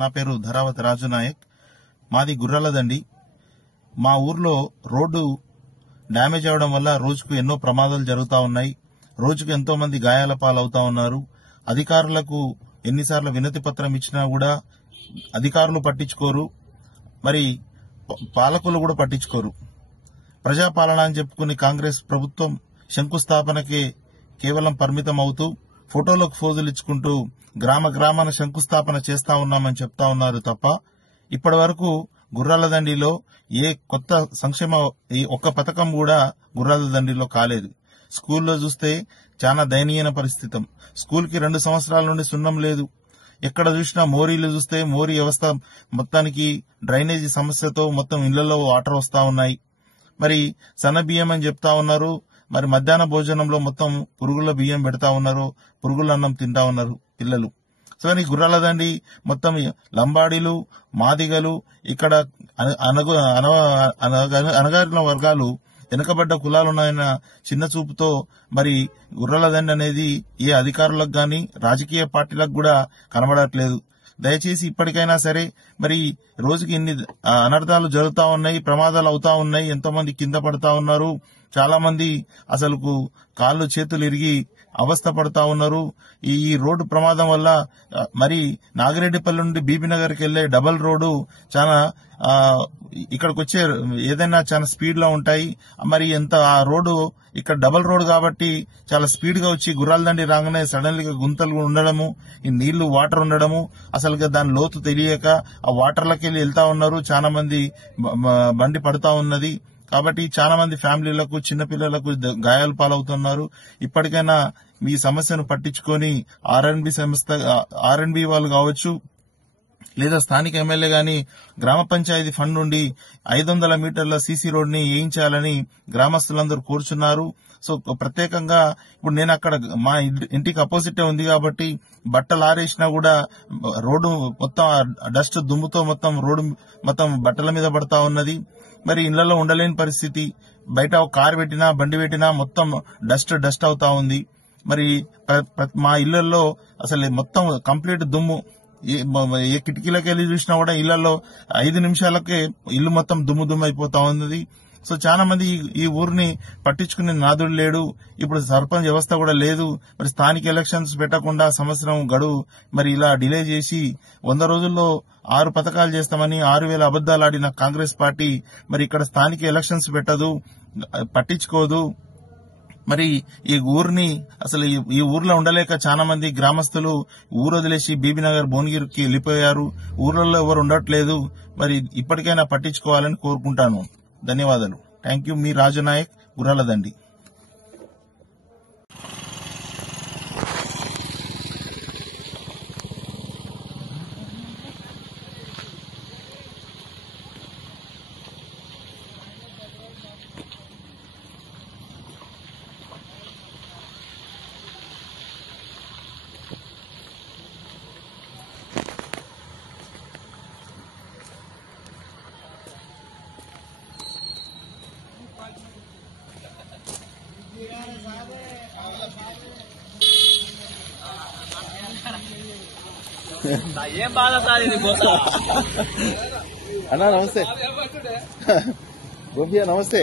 నా పేరు ధరావతి రాజు నాయక్. మాది గుర్రాలదండి. మా ఊర్లో రోడ్డు డ్యామేజ్ అవడం వల్ల రోజుకు ఎన్నో ప్రమాదాలు జరుగుతూ ఉన్నాయి. రోజుకు ఎంతో మంది గాయాల పాలవుతా ఉన్నారు. అధికారులకు ఎన్నిసార్లు వినతి పత్రం ఇచ్చినా కూడా అధికారులు పట్టించుకోరు, మరి పాలకులు కూడా పట్టించుకోరు. ప్రజాపాలన అని చెప్పుకుని కాంగ్రెస్ ప్రభుత్వం శంకుస్థాపనకే కేవలం పరిమితం అవుతూ ఫోటోలకు ఫోజులు ఇచ్చుకుంటూ గ్రామాన శంకుస్థాపన చేస్తా ఉన్నామని చెప్తా ఉన్నారు తప్ప ఇప్పటి వరకు గుర్రాలదండిలో ఏ కొత్త సంక్షేమ ఒక్క పథకం కూడా గుర్రాలదండిలో కాలేదు. స్కూల్లో చూస్తే చాలా దయనీయమైన పరిస్థితి. స్కూల్కి 2 సంవత్సరాల నుండి సున్నం లేదు. ఎక్కడ చూసినా మోరీలు చూస్తే మోరీ వ్యవస్థ మొత్తానికి డ్రైనేజీ సమస్యతో మొత్తం ఇళ్లలో వాటర్ వస్తా ఉన్నాయి. మరి సన్న బియ్యం అని చెప్తా ఉన్నారు, మరి మధ్యాహ్న భోజనంలో మొత్తం పురుగుల బియ్యం పెడతా ఉన్నారు, పురుగుల అన్నం తింటా ఉన్నారు పిల్లలు. సో ఈ గుర్రాలదండి మొత్తం లంబాడీలు, మాదిగలు, ఇక్కడ అణగారిన వర్గాలు, వెనుకబడ్డ కులాలున్నాయన్న చిన్న చూపుతో మరి గుర్రాలదండి అనేది ఏ అధికారులకు గాని రాజకీయ పార్టీలకు కూడా కనబడట్లేదు. దయచేసి ఇప్పటికైనా సరే మరి రోజుకి ఇన్ని అనర్థాలు జరుగుతా ఉన్నాయి, ప్రమాదాలు అవుతా ఉన్నాయి, ఎంతో మంది కింద పడతా ఉన్నారు. చాలా మంది అసలుకు కాళ్ళు చేతులు ఇరిగి అవస్థ పడతా ఉన్నారు. ఈ రోడ్డు ప్రమాదం వల్ల మరి నాగిరెడ్డిపల్లి నుండి బీబీనగర్కి వెళ్లే డబల్ రోడ్డు చాలా ఇక్కడికి వచ్చే ఏదైనా చాలా స్పీడ్ లో ఉంటాయి. మరి ఎంత ఆ రోడ్డు ఇక్కడ డబల్ రోడ్ కాబట్టి చాలా స్పీడ్ గా వచ్చి గుర్రాలదండి రాగానే సడన్లీగా గుంతలు ఉండడము, ఈ నీళ్లు వాటర్ ఉండడము, అసలుగా దాని లోతు తెలియక ఆ వాటర్లకి వెళ్తా ఉన్నారు. చాలా మంది బండి పడతా ఉన్నది. కాబట్టి చాలా మంది ఫ్యామిలీలకు, చిన్నపిల్లలకు గాయాలు పాలవుతున్నారు. ఇప్పటికైనా మీ సమస్యను పట్టించుకొని ఆర్ఎండ్బి వాళ్ళు కావచ్చు, లేదా స్థానిక ఎమ్మెల్యే గాని గ్రామ పంచాయతీ ఫండ్ నుండి 500 మీటర్ల సీసీ రోడ్ ని వేయించాలని గ్రామస్తులందరూ కోరుచున్నారు. సో ప్రత్యేకంగా ఇప్పుడు నేను అక్కడ మా ఇంటికి అపోజిట్ ఉంది కాబట్టి బట్టలు ఆరేసినా కూడా రోడ్డు మొత్తం డస్ట్ దుమ్ముతో మొత్తం రోడ్డు మొత్తం బట్టల మీద పడతా ఉన్నది. మరి ఇళ్లలో ఉండలేని పరిస్థితి. బయట ఒక కారు పెట్టినా, బండి పెట్టినా మొత్తం డస్ట్ అవుతా ఉంది. మరి మా ఇళ్లలో అసలు మొత్తం కంప్లీట్ దుమ్ము. ఏ కిటికీలోకి వెళ్ళి చూసినా కూడా ఇళ్లలో 5 నిమిషాలకే ఇల్లు మొత్తం దుమ్ము అయిపోతా ఉన్నది. సో చాలా మంది ఈ ఊరిని పట్టించుకునే నాదుడు లేడు. ఇప్పుడు సర్పంచ్ వ్యవస్థ కూడా లేదు. మరి స్థానిక ఎలక్షన్స్ పెట్టకుండా సంవత్సరం గడువు మరి ఇలా డిలే చేసి 100 రోజుల్లో 6 పథకాలు చేస్తామని 6,000 అబద్దాలు ఆడిన కాంగ్రెస్ పార్టీ మరి ఇక్కడ స్థానిక ఎలక్షన్స్ పెట్టదు, పట్టించుకోదు. మరి ఈ ఊరిని అసలు ఈ ఊర్లో ఉండలేక చాలా మంది గ్రామస్తులు ఊరు వదిలేసి బీబీనగర్, భువనగిరికి వెళ్లిపోయారు. ఊర్లలో ఎవరు ఉండట్లేదు. మరి ఇప్పటికైనా పట్టించుకోవాలని కోరుకుంటాను. ధన్యవాదాలు. Thank you. మీ రాజు నాయక్, గుర్రాలదండి. ఏం బాధ సార్ ఇది అన్నా నమస్తే. గోపియా నమస్తే.